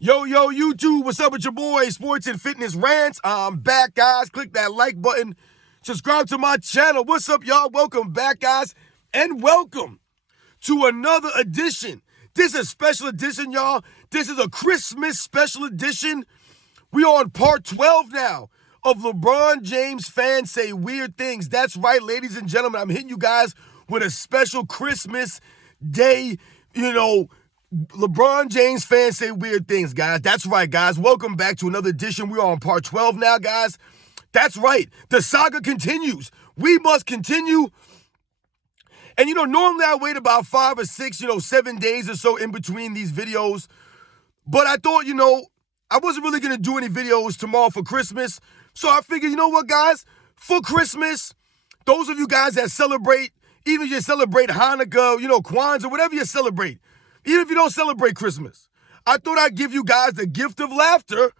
Yo, YouTube, what's up with your boy, Sports and Fitness Rants? I'm back, guys. Click that like button. Subscribe to my channel. What's up, y'all? Welcome back, guys. And welcome to another edition. This is a special edition, y'all. This is a Christmas special edition. We are on part 12 now of LeBron James fans say weird things. That's right, ladies and gentlemen. I'm hitting you guys with a special Christmas day, LeBron James fans say weird things, guys. That's right, guys. Welcome back to another edition. We are on part 12 now, guys. That's right. The saga continues. We must continue. And, normally I wait about 5 or 6, 7 days or so in between these videos. But I thought, I wasn't really going to do any videos tomorrow for Christmas. So I figured, you know what, guys? For Christmas, those of you guys that celebrate, even if you celebrate Hanukkah, Kwanzaa, whatever you celebrate, even if you don't celebrate Christmas, I thought I'd give you guys the gift of laughter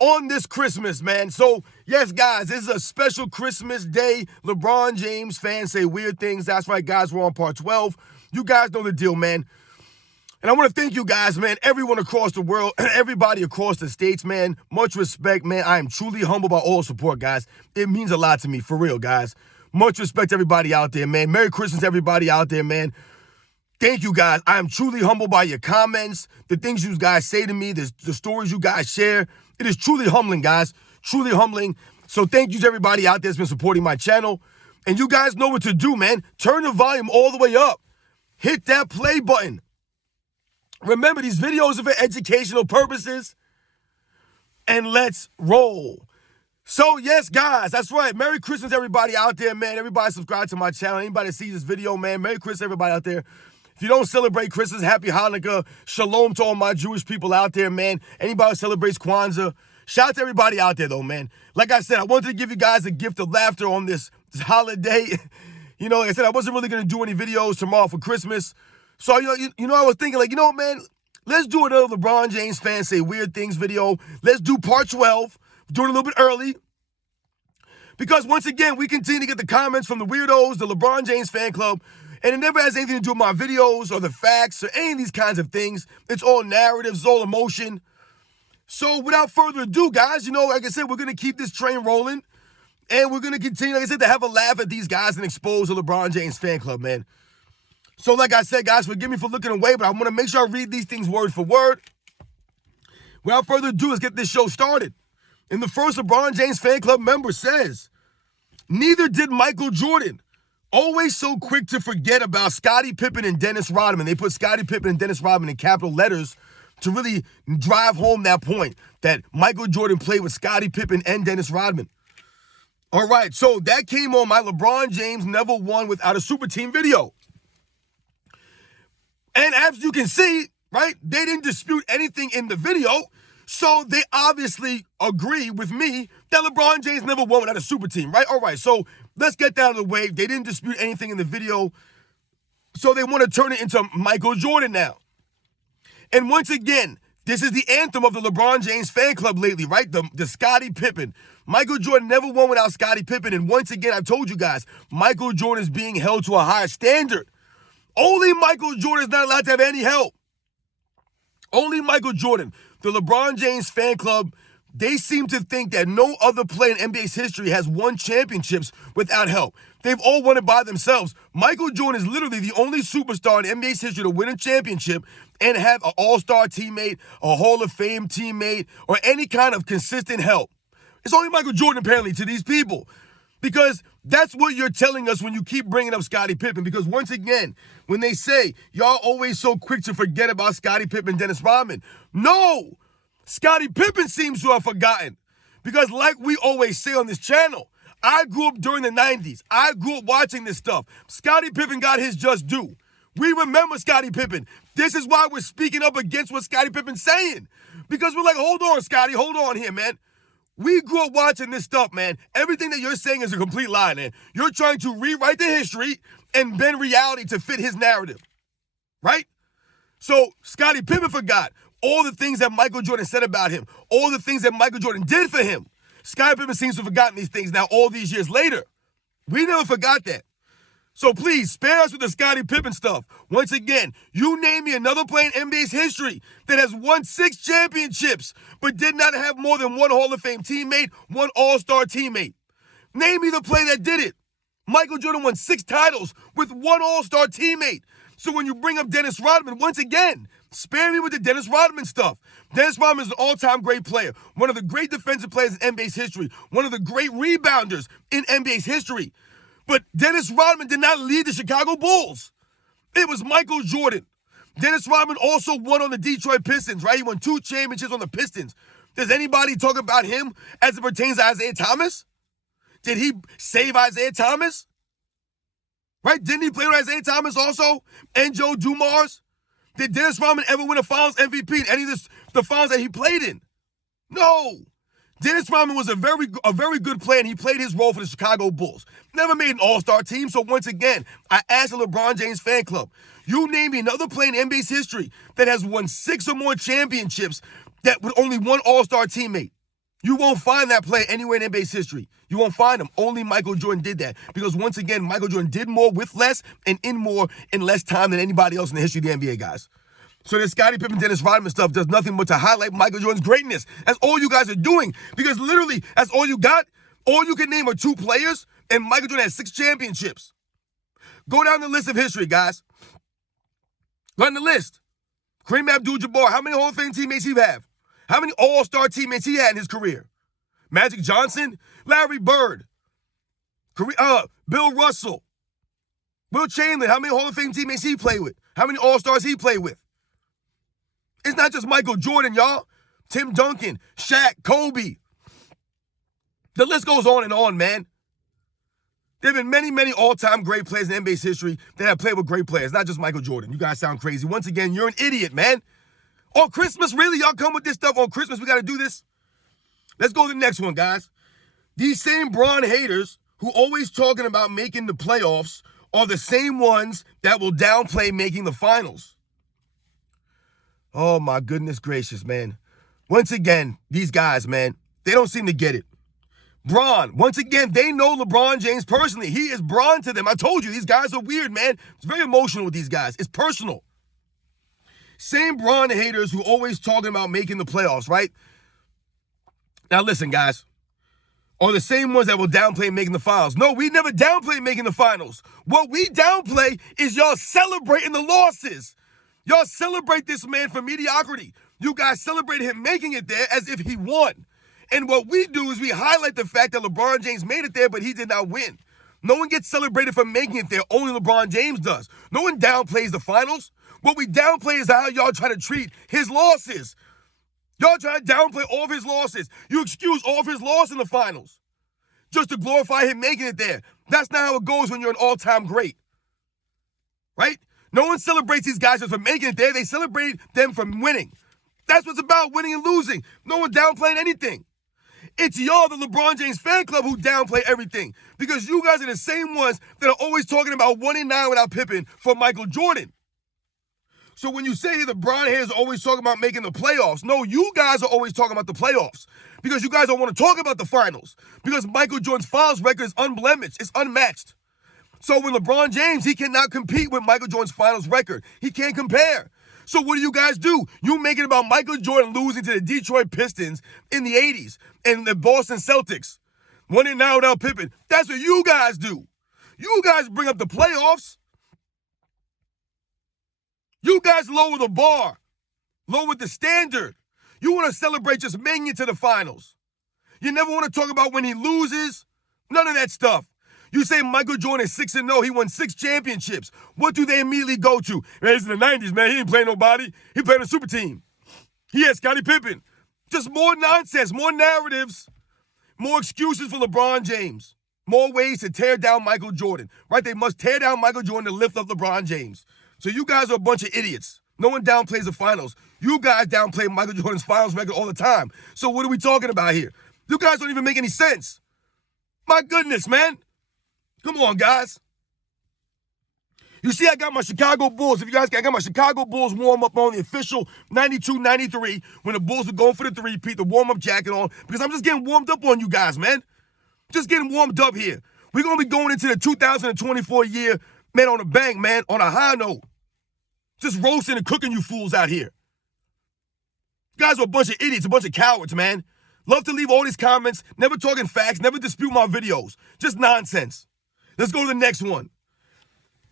on this Christmas, man. So, yes, guys, this is a special Christmas day. LeBron James fans say weird things. That's right, guys. We're on part 12. You guys know the deal, man. And I want to thank you guys, man, everyone across the world, everybody across the states, man. Much respect, man. I am truly humbled by all support, guys. It means a lot to me, for real, guys. Much respect to everybody out there, man. Merry Christmas, everybody out there, man. Thank you, guys. I am truly humbled by your comments, the things you guys say to me, the stories you guys share. It is truly humbling, guys. Truly humbling. So thank you to everybody out there that's been supporting my channel. And you guys know what to do, man. Turn the volume all the way up. Hit that play button. Remember, these videos are for educational purposes. And let's roll. So, yes, guys, that's right. Merry Christmas, everybody out there, man. Everybody subscribe to my channel. Anybody that sees this video, man, Merry Christmas, everybody out there. If you don't celebrate Christmas, happy Hanukkah. Shalom to all my Jewish people out there, man. Anybody who celebrates Kwanzaa. Shout out to everybody out there, though, man. Like I said, I wanted to give you guys a gift of laughter on this holiday. Like I said, I wasn't really going to do any videos tomorrow for Christmas. So, I was thinking, man, let's do another LeBron James fans say weird things video. Let's do part 12. Do it a little bit early. Because once again, we continue to get the comments from the weirdos, the LeBron James fan club, and it never has anything to do with my videos or the facts or any of these kinds of things. It's all narratives, all emotion. So without further ado, guys, like I said, we're going to keep this train rolling. And we're going to continue, like I said, to have a laugh at these guys and expose the LeBron James fan club, man. So like I said, guys, forgive me for looking away, but I want to make sure I read these things word for word. Without further ado, let's get this show started. And the first LeBron James fan club member says, neither did Michael Jordan. Always so quick to forget about Scottie Pippen and Dennis Rodman. They put Scottie Pippen and Dennis Rodman in capital letters to really drive home that point that Michael Jordan played with Scottie Pippen and Dennis Rodman. All right, so that came on my LeBron James never won without a super team video. And as you can see, right, they didn't dispute anything in the video. So they obviously agree with me that LeBron James never won without a super team, right? All right, so let's get that out of the way. They didn't dispute anything in the video. So they want to turn it into Michael Jordan now. And once again, this is the anthem of the LeBron James fan club lately, right? The Scottie Pippen. Michael Jordan never won without Scottie Pippen. And once again, I told you guys, Michael Jordan is being held to a higher standard. Only Michael Jordan is not allowed to have any help. Only Michael Jordan. The LeBron James fan club, they seem to think that no other player in NBA's history has won championships without help. They've all won it by themselves. Michael Jordan is literally the only superstar in NBA's history to win a championship and have an all-star teammate, a Hall of Fame teammate, or any kind of consistent help. It's only Michael Jordan, apparently, to these people. Because that's what you're telling us when you keep bringing up Scottie Pippen. Because once again, when they say, y'all always so quick to forget about Scottie Pippen and Dennis Rodman. No! Scottie Pippen seems to have forgotten. Because like we always say on this channel, I grew up during the 90s. I grew up watching this stuff. Scottie Pippen got his just due. We remember Scottie Pippen. This is why we're speaking up against what Scottie Pippen's saying. Because we're like, hold on, Scottie, hold on here, man. We grew up watching this stuff, man. Everything that you're saying is a complete lie, man. You're trying to rewrite the history and bend reality to fit his narrative, right? So Scottie Pippen forgot all the things that Michael Jordan said about him, all the things that Michael Jordan did for him. Scottie Pippen seems to have forgotten these things now all these years later. We never forgot that. So please, spare us with the Scottie Pippen stuff. Once again, you name me another player in NBA's history that has won 6 championships, but did not have more than one Hall of Fame teammate, one All-Star teammate. Name me the player that did it. Michael Jordan won 6 titles with one All-Star teammate. So when you bring up Dennis Rodman, once again, spare me with the Dennis Rodman stuff. Dennis Rodman is an all-time great player, one of the great defensive players in NBA's history, one of the great rebounders in NBA's history. But Dennis Rodman did not lead the Chicago Bulls. It was Michael Jordan. Dennis Rodman also won on the Detroit Pistons, right? He won 2 championships on the Pistons. Does anybody talk about him as it pertains to Isaiah Thomas? Did he save Isaiah Thomas? Right? Didn't he play with Isaiah Thomas also? And Joe Dumars? Did Dennis Rodman ever win a Finals MVP in any of the finals that he played in? No. Dennis Rodman was a very good player, and he played his role for the Chicago Bulls. Never made an all-star team, so once again, I asked the LeBron James fan club, you name me another player in NBA's history that has won 6 or more championships that with only one all-star teammate. You won't find that player anywhere in NBA's history. You won't find him. Only Michael Jordan did that. Because once again, Michael Jordan did more with less and in more in less time than anybody else in the history of the NBA, guys. So this Scottie Pippen, Dennis Rodman stuff does nothing but to highlight Michael Jordan's greatness. That's all you guys are doing. Because literally, that's all you got. All you can name are 2 players, and Michael Jordan has 6 championships. Go down the list of history, guys. Go down the list. Kareem Abdul-Jabbar, how many Hall of Fame teammates he have? How many all-star teammates he had in his career? Magic Johnson, Larry Bird, Bill Russell, Will Chamberlain, how many Hall of Fame teammates he played with? How many all-stars he played with? It's not just Michael Jordan, y'all. Tim Duncan, Shaq, Kobe. The list goes on and on, man. There have been many, many all-time great players in NBA's history that have played with great players, not just Michael Jordan. You guys sound crazy. Once again, you're an idiot, man. On Christmas, really? Y'all come with this stuff on Christmas? We got to do this? Let's go to the next one, guys. These same Bron haters who always talking about making the playoffs are the same ones that will downplay making the finals. Oh, my goodness gracious, man. Once again, these guys, man, they don't seem to get it. Bron, once again, they know LeBron James personally. He is Bron to them. I told you, these guys are weird, man. It's very emotional with these guys. It's personal. Same Bron haters who always talking about making the playoffs, right? Now listen, guys, are the same ones that will downplay making the finals. No, we never downplay making the finals. What we downplay is y'all celebrating the losses. Y'all celebrate this man for mediocrity. You guys celebrate him making it there as if he won. And what we do is we highlight the fact that LeBron James made it there, but he did not win. No one gets celebrated for making it there. Only LeBron James does. No one downplays the finals. What we downplay is how y'all try to treat his losses. Y'all try to downplay all of his losses. You excuse all of his loss in the finals just to glorify him making it there. That's not how it goes when you're an all-time great. Right? No one celebrates these guys just for making it there. They celebrate them for winning. That's what's about, winning and losing. No one downplaying anything. It's y'all, the LeBron James fan club, who downplay everything. Because you guys are the same ones that are always talking about 1-9 without Pippen for Michael Jordan. So when you say the Bron haters are always talking about making the playoffs, no, you guys are always talking about the playoffs. Because you guys don't want to talk about the finals. Because Michael Jordan's finals record is unblemished. It's unmatched. So when LeBron James, he cannot compete with Michael Jordan's finals record. He can't compare. So what do you guys do? You make it about Michael Jordan losing to the Detroit Pistons in the 80s and the Boston Celtics. 1-9 without Pippen. That's what you guys do. You guys bring up the playoffs. You guys lower the bar. Lower the standard. You want to celebrate just making it to the finals. You never want to talk about when he loses. None of that stuff. You say Michael Jordan is 6-0. He won 6 championships. What do they immediately go to? Man, it's in the 90s, man. He didn't play nobody. He played on a super team. He had Scottie Pippen. Just more nonsense, more narratives, more excuses for LeBron James. More ways to tear down Michael Jordan, right? They must tear down Michael Jordan to lift up LeBron James. So you guys are a bunch of idiots. No one downplays the finals. You guys downplay Michael Jordan's finals record all the time. So what are we talking about here? You guys don't even make any sense. My goodness, man. Come on, guys. You see, I got my Chicago Bulls. If you guys, I got my Chicago Bulls warm-up on, the official 92-93, when the Bulls are going for the three-peat, the warm-up jacket on, because I'm just getting warmed up on you guys, man. Just getting warmed up here. We're going to be going into the 2024 year, man, on a bang, man, on a high note. Just roasting and cooking you fools out here. You guys are a bunch of idiots, a bunch of cowards, man. Love to leave all these comments, never talking facts, never dispute my videos. Just nonsense. Let's go to the next one.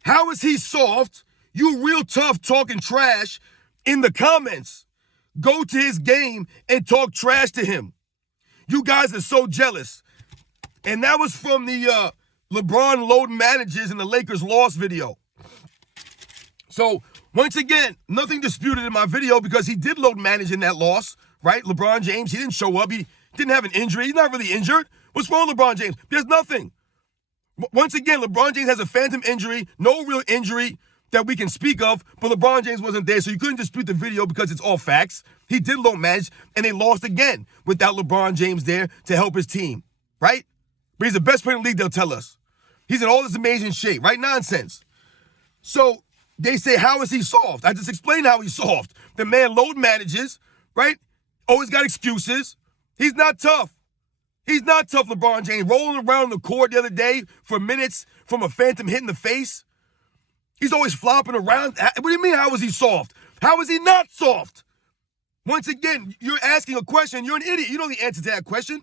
How is he soft? You real tough talking trash in the comments. Go to his game and talk trash to him. You guys are so jealous. And that was from the LeBron load managers in the Lakers loss video. So, once again, nothing disputed in my video because he did load manage in that loss, right? LeBron James, he didn't show up. He didn't have an injury. He's not really injured. What's wrong with LeBron James? There's nothing. Once again, LeBron James has a phantom injury, no real injury that we can speak of, but LeBron James wasn't there, so you couldn't dispute the video because it's all facts. He did load manage, and they lost again without LeBron James there to help his team, right? But he's the best player in the league, they'll tell us. He's in all this amazing shape, right? Nonsense. So they say, how is he soft? I just explained how he's soft. The man load manages, right? Always got excuses. He's not tough. He's not tough, LeBron James. Rolling around the court the other day for minutes from a phantom hit in the face. He's always flopping around. What do you mean, how is he soft? How is he not soft? Once again, you're asking a question. You're an idiot. You know the answer to that question.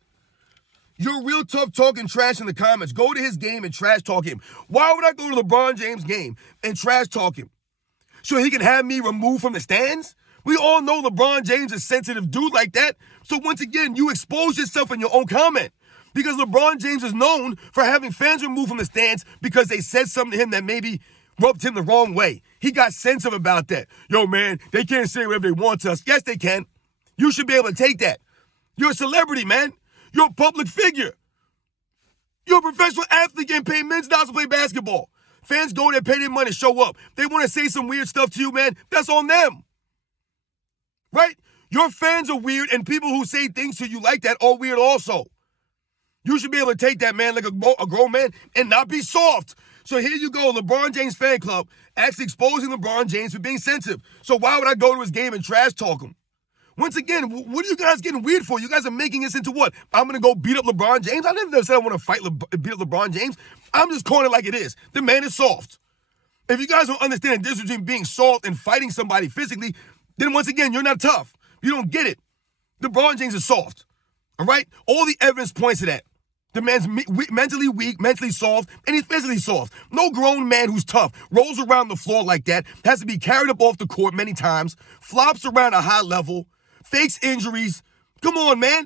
You're real tough talking trash in the comments. Go to his game and trash talk him. Why would I go to LeBron James' game and trash talk him? So he can have me removed from the stands? We all know LeBron James is a sensitive dude like that. So once again, you expose yourself in your own comment. Because LeBron James is known for having fans removed from the stands because they said something to him that maybe rubbed him the wrong way. He got sensitive about that. Yo, man, they can't say whatever they want to us. Yes, they can. You should be able to take that. You're a celebrity, man. You're a public figure. You're a professional athlete getting paid millions of dollars to play basketball. Fans go there, pay their money, show up. They want to say some weird stuff to you, man. That's on them. Right? Your fans are weird, and people who say things to you like that are weird also. You should be able to take that, man, like a grown man and not be soft. So here you go, LeBron James fan club actually exposing LeBron James for being sensitive. So why would I go to his game and trash talk him? Once again, what are you guys getting weird for? You guys are making this into what? I'm going to go beat up LeBron James? I never said I want to beat up LeBron James. I'm just calling it like it is. The man is soft. If you guys don't understand the difference between being soft and fighting somebody physically, then once again, you're not tough. You don't get it. LeBron James is soft. All right? All the evidence points to that. The man's mentally weak, mentally soft, and he's physically soft. No grown man who's tough rolls around the floor like that, has to be carried up off the court many times, flops around a high level, fakes injuries. Come on, man.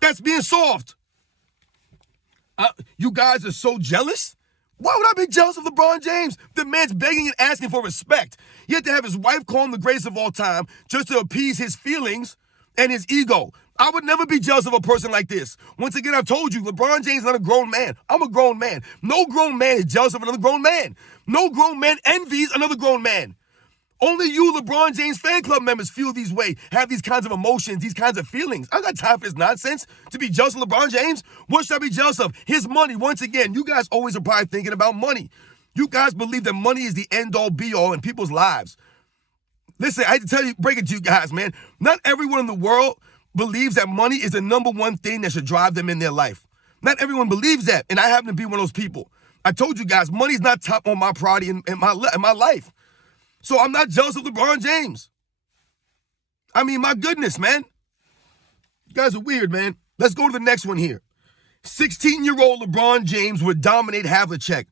That's being soft. You guys are so jealous? Why would I be jealous of LeBron James? The man's begging and asking for respect. He had to have his wife call him the greatest of all time just to appease his feelings and his ego. I would never be jealous of a person like this. Once again, I've told you, LeBron James is not a grown man. I'm a grown man. No grown man is jealous of another grown man. No grown man envies another grown man. Only you, LeBron James fan club members, feel these way, have these kinds of emotions, these kinds of feelings. I got time for this nonsense to be jealous of LeBron James. What should I be jealous of? His money. Once again, you guys always are probably thinking about money. You guys believe that money is the end-all, be-all in people's lives. Listen, I hate to tell you, break it to you guys, man. Not everyone in the world believes that money is the number one thing that should drive them in their life. Not everyone believes that, and I happen to be one of those people. I told you guys, money's not top on my priority in my life. So I'm not jealous of LeBron James. I mean, my goodness, man. You guys are weird, man. Let's go to the next one here. 16-year-old LeBron James would dominate Havlicek.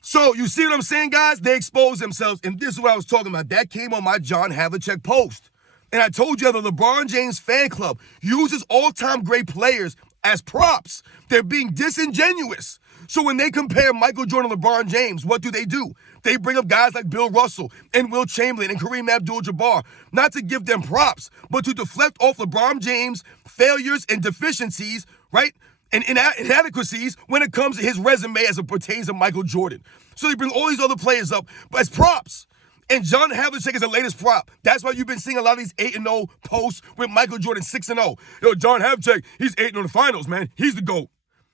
So you see what I'm saying, guys? They expose themselves, and this is what I was talking about. That came on my John Havlicek post. And I told you the LeBron James fan club uses all-time great players as props. They're being disingenuous. So when they compare Michael Jordan and LeBron James, what do? They bring up guys like Bill Russell and Will Chamberlain and Kareem Abdul-Jabbar, not to give them props, but to deflect off LeBron James' failures and deficiencies, right? And inadequacies when it comes to his resume as it pertains to Michael Jordan. So they bring all these other players up as props. And John Havlicek is the latest prop. That's why you've been seeing a lot of these 8-0 posts with Michael Jordan 6-0. Yo, John Havlicek, he's 8-0 in the finals, man. He's the GOAT.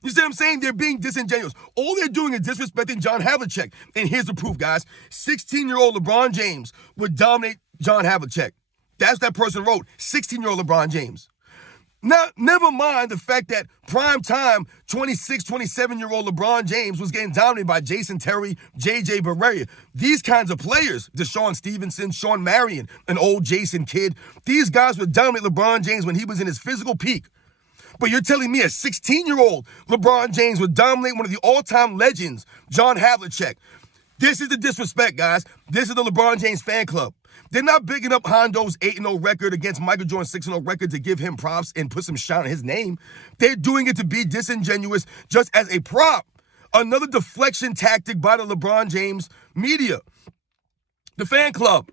You see what I'm saying? They're being disingenuous. All they're doing is disrespecting John Havlicek. And here's the proof, guys. 16-year-old LeBron James would dominate John Havlicek. That's what that person wrote. 16-year-old LeBron James. Now, never mind the fact that prime time 26, 27-year-old LeBron James was getting dominated by Jason Terry, J.J. Barea. These kinds of players, Deshaun Stevenson, Sean Marion, an old Jason Kidd, these guys would dominate LeBron James when he was in his physical peak. But you're telling me a 16-year-old LeBron James would dominate one of the all-time legends, John Havlicek. This is the disrespect, guys. This is the LeBron James fan club. They're not bigging up Hondo's 8-0 record against Michael Jordan's 6-0 record to give him props and put some shine on his name. They're doing it to be disingenuous just as a prop. Another deflection tactic by the LeBron James media. The fan club,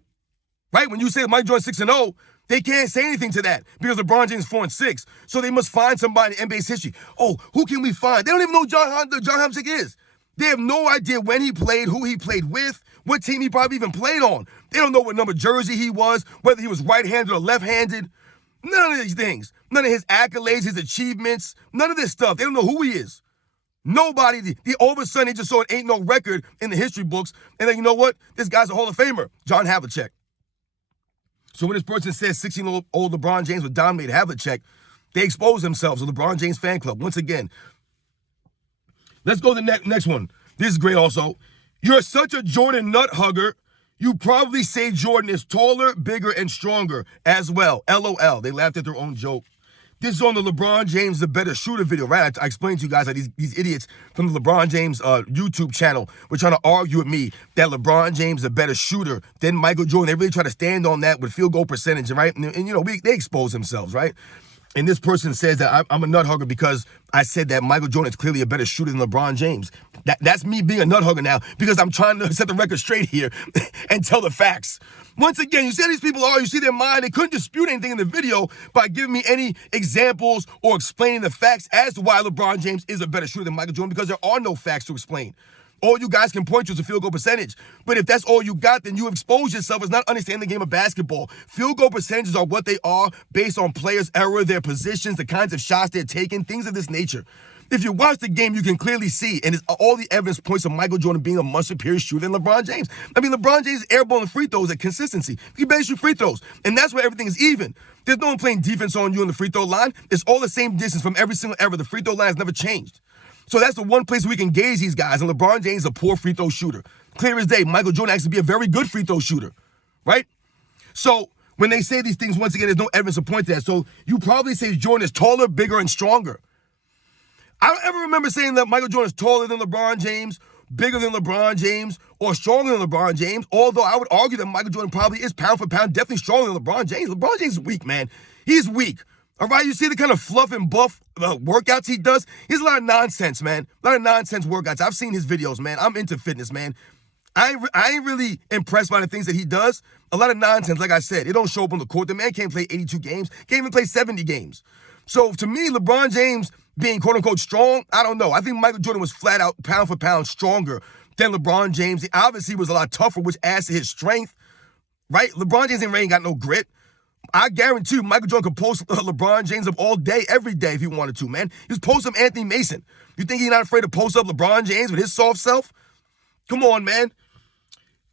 right? When you say Michael Jordan 6-0, they can't say anything to that because LeBron James 4-6. So they must find somebody in NBA's history. Oh, who can we find? They don't even know who John Havlicek is. They have no idea when he played, who he played with, what team he probably even played on. They don't know what number jersey he was, whether he was right-handed or left-handed. None of these things. None of his accolades, his achievements, none of this stuff. They don't know who he is. Nobody. All of a sudden, they just saw an 8-0 record in the history books, and then you know what? This guy's a Hall of Famer, John Havlicek. So when this person says 16-year-old LeBron James would dominate Havlicek, they expose themselves to LeBron James fan club. Once again, let's go to the next one. This is great also. You're such a Jordan nut hugger. You probably say Jordan is taller, bigger, and stronger as well. LOL. They laughed at their own joke. This is on the LeBron James the better shooter video, right? I explained to you guys that these idiots from the LeBron James YouTube channel were trying to argue with me that LeBron James is a better shooter than Michael Jordan. They really try to stand on that with field goal percentage, right? And you know, they expose themselves, right? And this person says that I'm a nut hugger because I said that Michael Jordan is clearly a better shooter than LeBron James. That's me being a nut hugger now because I'm trying to set the record straight here and tell the facts. Once again, you see how these people are, you see their mind, they couldn't dispute anything in the video by giving me any examples or explaining the facts as to why LeBron James is a better shooter than Michael Jordan because there are no facts to explain. All you guys can point to is a field goal percentage. But if that's all you got, then you expose yourself as not understanding the game of basketball. Field goal percentages are what they are based on players' error, their positions, the kinds of shots they're taking, things of this nature. If you watch the game, you can clearly see, and all the evidence points to Michael Jordan being a much superior shooter than LeBron James. I mean, LeBron James is airballing free throws at consistency. He barely shoot free throws, and that's where everything is even. There's no one playing defense on you on the free throw line. It's all the same distance from every single error. The free throw line has never changed. So that's the one place we can gauge these guys, and LeBron James is a poor free throw shooter. Clear as day, Michael Jordan actually be a very good free throw shooter, right? So when they say these things, once again, there's no evidence to point to that. So you probably say Jordan is taller, bigger, and stronger. I don't ever remember saying that Michael Jordan is taller than LeBron James, bigger than LeBron James, or stronger than LeBron James, although I would argue that Michael Jordan probably is pound for pound definitely stronger than LeBron James. LeBron James is weak, man. He's weak. All right, you see the kind of fluff and buff workouts he does? He's a lot of nonsense, man. A lot of nonsense workouts. I've seen his videos, man. I'm into fitness, man. I ain't really impressed by the things that he does. A lot of nonsense, like I said. It don't show up on the court. The man can't play 82 games. Can't even play 70 games. So to me, LeBron James being quote-unquote strong, I don't know. I think Michael Jordan was flat out pound for pound stronger than LeBron James. He obviously was a lot tougher, which adds to his strength, right? LeBron James ain't got no grit. I guarantee you, Michael Jordan could post LeBron James up all day, every day if he wanted to, man. He was post up Anthony Mason. You think he's not afraid to post up LeBron James with his soft self? Come on, man.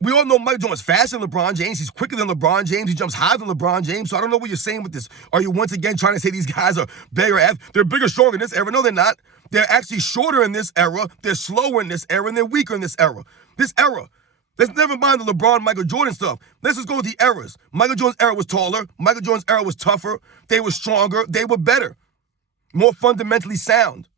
We all know Michael Jordan's faster than LeBron James. He's quicker than LeBron James. He jumps higher than LeBron James. So I don't know what you're saying with this. Are you once again trying to say these guys are bigger? They're bigger, stronger in this era? No, they're not. They're actually shorter in this era. They're slower in this era, and they're weaker in this era. This era. Let's never mind the LeBron, Michael Jordan stuff. Let's just go with the eras. Michael Jordan's era was taller. Michael Jordan's era was tougher. They were stronger. They were better. More fundamentally sound.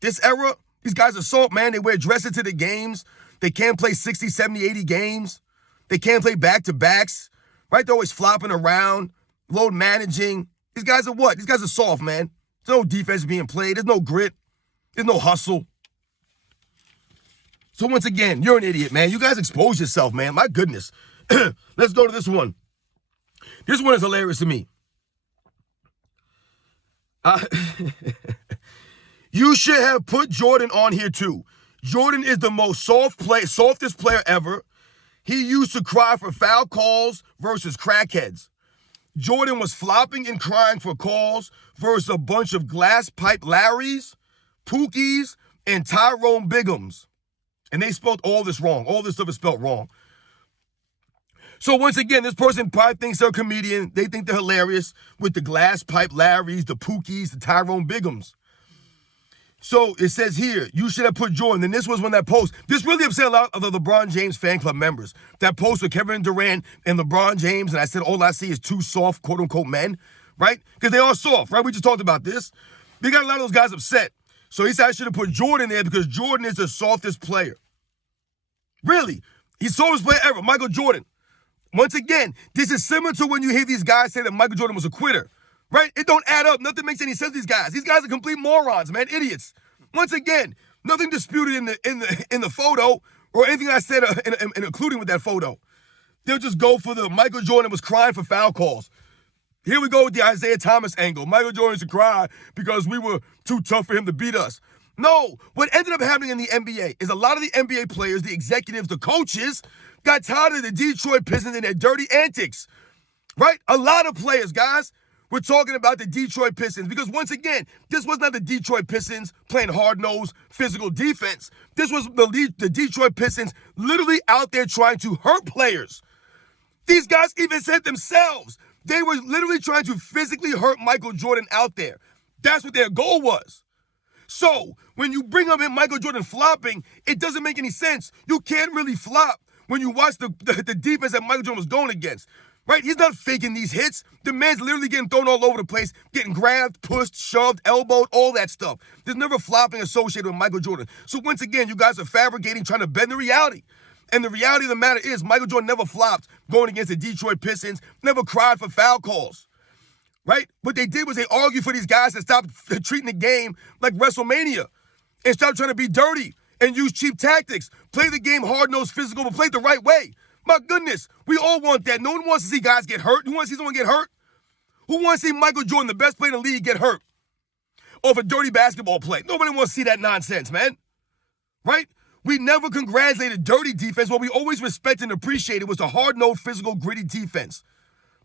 This era, these guys are soft, man. They wear dresses to the games. They can't play 60, 70, 80 games. They can't play back-to-backs. Right? They're always flopping around, load managing. These guys are what? These guys are soft, man. There's no defense being played. There's no grit. There's no hustle. So once again, you're an idiot, man. You guys expose yourself, man. My goodness. Let's go to this one. This one is hilarious to me. You should have put Jordan on here too. Jordan is the most softest player ever. He used to cry for foul calls versus crackheads. Jordan was flopping and crying for calls versus a bunch of glass pipe Larrys, Pookies, and Tyrone Biggums. And they spelled all this wrong. All this stuff is spelled wrong. So once again, this person probably thinks they're a comedian. They think they're hilarious with the glass pipe Larrys, the Pookies, the Tyrone Bighams. So it says here, you should have put Jordan. And this was when that post, this really upset a lot of the LeBron James fan club members. That post with Kevin Durant and LeBron James, and I said all I see is two soft, quote unquote, men, right? Because they are soft, right? We just talked about this. They got a lot of those guys upset. So he said I should have put Jordan there because Jordan is the softest player. Really? He's the softest player ever, Michael Jordan. Once again, this is similar to when you hear these guys say that Michael Jordan was a quitter. Right? It don't add up. Nothing makes any sense to these guys. These guys are complete morons, man. Idiots. Once again, nothing disputed in the photo or anything I said including with that photo. They'll just go for the Michael Jordan was crying for foul calls. Here we go with the Isaiah Thomas angle. Michael Jordan used to cry because we were too tough for him to beat us. No, what ended up happening in the NBA is a lot of the NBA players, the executives, the coaches, got tired of the Detroit Pistons and their dirty antics. Right? A lot of players, guys. We're talking about the Detroit Pistons because, once again, this was not the Detroit Pistons playing hard-nosed physical defense. This was the Detroit Pistons literally out there trying to hurt players. These guys even said themselves. They were literally trying to physically hurt Michael Jordan out there. That's what their goal was. So, when you bring up Michael Jordan flopping, it doesn't make any sense. You can't really flop when you watch the defense that Michael Jordan was going against. Right? He's not faking these hits. The man's literally getting thrown all over the place, getting grabbed, pushed, shoved, elbowed, all that stuff. There's never flopping associated with Michael Jordan. So once again, you guys are fabricating, trying to bend the reality. And the reality of the matter is Michael Jordan never flopped going against the Detroit Pistons, never cried for foul calls. Right? What they did was they argued for these guys to stop treating the game like WrestleMania and stop trying to be dirty and use cheap tactics. Play the game hard-nosed, physical, but play it the right way. My goodness, we all want that. No one wants to see guys get hurt. Who wants to see someone get hurt? Who wants to see Michael Jordan, the best player in the league, get hurt off a dirty basketball play? Nobody wants to see that nonsense, man. Right? We never congratulated dirty defense. What we always respected and appreciated was the hard-nosed, physical, gritty defense.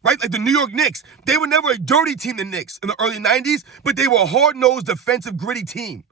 Right? Like the New York Knicks. They were never a dirty team, the Knicks, in the early 90s, but they were a hard-nosed, defensive, gritty team.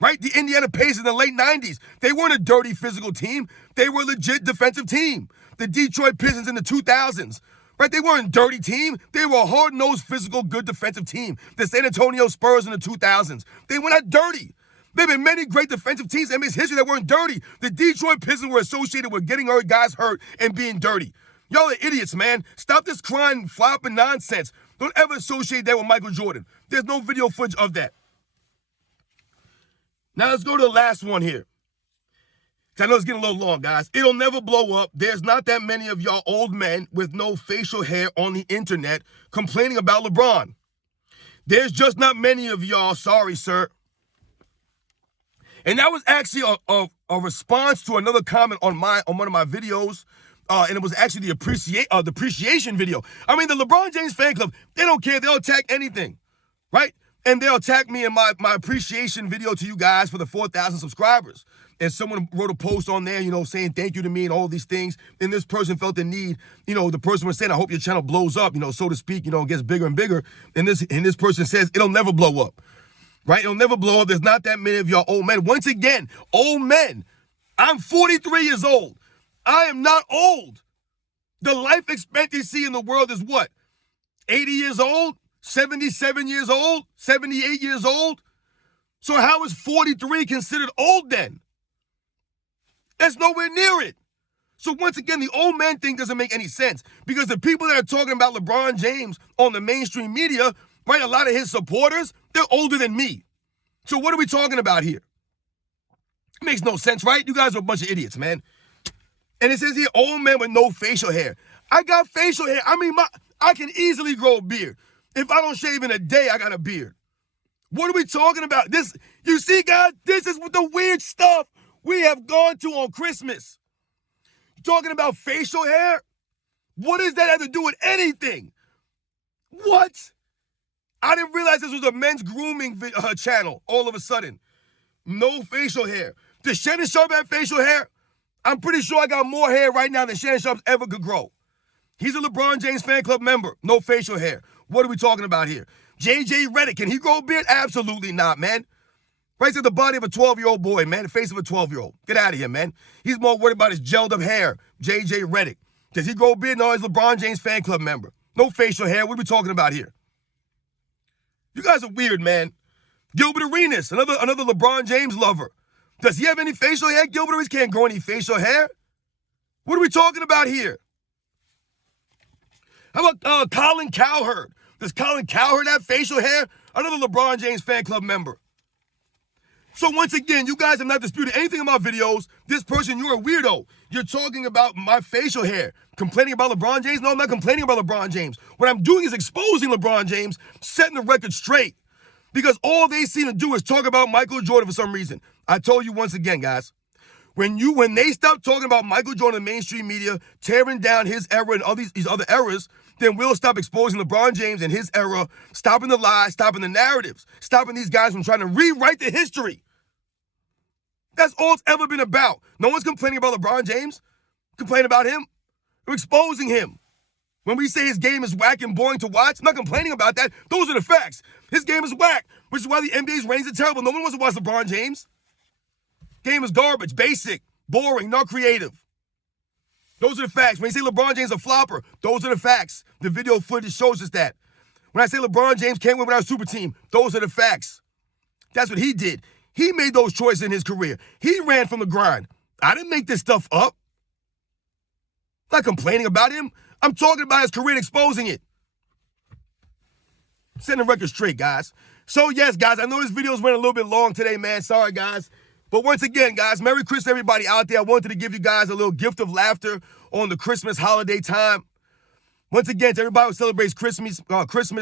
Right? The Indiana Pacers in the late 90s. They weren't a dirty, physical team. They were a legit defensive team. The Detroit Pistons in the 2000s, right? They weren't a dirty team. They were a hard-nosed, physical, good defensive team. The San Antonio Spurs in the 2000s, they were not dirty. There have been many great defensive teams in NBA history that weren't dirty. The Detroit Pistons were associated with getting our guys hurt and being dirty. Y'all are idiots, man. Stop this crying, flopping nonsense. Don't ever associate that with Michael Jordan. There's no video footage of that. Now let's go to the last one here. I know it's getting a little long, guys. It'll never blow up. There's not that many of y'all old men with no facial hair on the internet complaining about LeBron. There's just not many of y'all. Sorry, sir. And that was actually a response to another comment on one of my videos. And it was actually the appreciation video. I mean, the LeBron James fan club, they don't care. They'll attack anything, right? And they'll attack me in my appreciation video to you guys for the 4,000 subscribers. And someone wrote a post on there, saying thank you to me and all these things. And this person felt the need, the person was saying, I hope your channel blows up, so to speak, gets bigger and bigger. And this person says, it'll never blow up, right? It'll never blow up. There's not that many of y'all old men. Once again, old men. I'm 43 years old. I am not old. The life expectancy in the world is what? 80 years old? 77 years old? 78 years old? So how is 43 considered old then? That's nowhere near it. So once again, the old man thing doesn't make any sense because the people that are talking about LeBron James on the mainstream media, right, a lot of his supporters, they're older than me. So what are we talking about here? It makes no sense, right? You guys are a bunch of idiots, man. And it says here, old man with no facial hair. I got facial hair. I mean, I can easily grow a beard. If I don't shave in a day, I got a beard. What are we talking about? You see, guys, this is the weird stuff we have gone to on Christmas. Talking about facial hair? What does that have to do with anything? What? I didn't realize this was a men's grooming channel all of a sudden. No facial hair. Does Shannon Sharpe have facial hair? I'm pretty sure I got more hair right now than Shannon Sharpe ever could grow. He's a LeBron James fan club member. No facial hair. What are we talking about here? JJ Redick, can he grow a beard? Absolutely not, man. Right to the body of a 12-year-old boy, man. The face of a 12-year-old. Get out of here, man. He's more worried about his gelled up hair. JJ Redick. Does he grow a beard? No, he's a LeBron James fan club member. No facial hair. What are we talking about here? You guys are weird, man. Gilbert Arenas, another LeBron James lover. Does he have any facial hair? Gilbert Arenas can't grow any facial hair. What are we talking about here? How about Colin Cowherd? Does Colin Cowherd have facial hair? Another LeBron James fan club member. So once again, you guys have not disputed anything in my videos. This person, you're a weirdo. You're talking about my facial hair. Complaining about LeBron James? No, I'm not complaining about LeBron James. What I'm doing is exposing LeBron James, setting the record straight. Because all they seem to do is talk about Michael Jordan for some reason. I told you once again, guys. When they stop talking about Michael Jordan in the mainstream media, tearing down his era and all these other eras, then we'll stop exposing LeBron James and his era, stopping the lies, stopping the narratives, stopping these guys from trying to rewrite the history. That's all it's ever been about. No one's complaining about LeBron James. Complaining about him. We're exposing him. When we say his game is whack and boring to watch, I'm not complaining about that. Those are the facts. His game is whack, which is why the NBA's ratings are terrible. No one wants to watch LeBron James. Game is garbage, basic, boring, not creative. Those are the facts. When you say LeBron James a flopper, those are the facts. The video footage shows us that. When I say LeBron James can't win without a super team, those are the facts. That's what he did. He made those choices in his career. He ran from the grind. I didn't make this stuff up. I'm not complaining about him. I'm talking about his career and exposing it. Setting the record straight, guys. So, yes, guys, I know this video's went a little bit long today, man. Sorry, guys. But once again, guys, Merry Christmas, everybody out there. I wanted to give you guys a little gift of laughter on the Christmas holiday time. Once again, to everybody who celebrates Christmas,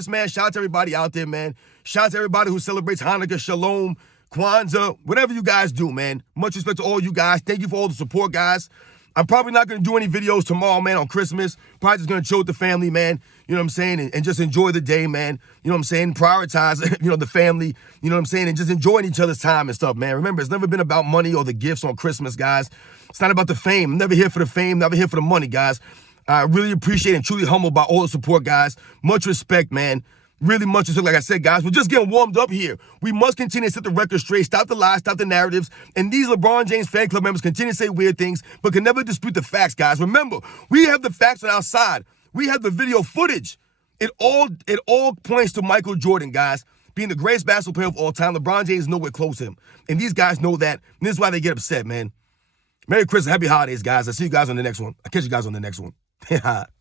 man, shout out to everybody out there, man. Shout out to everybody who celebrates Hanukkah, Shalom, Kwanzaa, whatever you guys do, man. Much respect to all you guys. Thank you for all the support, guys. I'm probably not going to do any videos tomorrow, man, on Christmas. Probably just going to chill with the family, man. You know what I'm saying? And just enjoy the day, man. You know what I'm saying? Prioritize, the family. You know what I'm saying? And just enjoying each other's time and stuff, man. Remember, it's never been about money or the gifts on Christmas, guys. It's not about the fame. I'm never here for the fame. Never here for the money, guys. I really appreciate and truly humbled by all the support, guys. Much respect, man. Really much respect. Like I said, guys, we're just getting warmed up here. We must continue to set the record straight, stop the lies, stop the narratives. And these LeBron James fan club members continue to say weird things, but can never dispute the facts, guys. Remember, we have the facts on our side. We have the video footage. It all points to Michael Jordan, guys, being the greatest basketball player of all time. LeBron James is nowhere close to him. And these guys know that. And this is why they get upset, man. Merry Christmas. Happy holidays, guys. I'll see you guys on the next one. I'll catch you guys on the next one.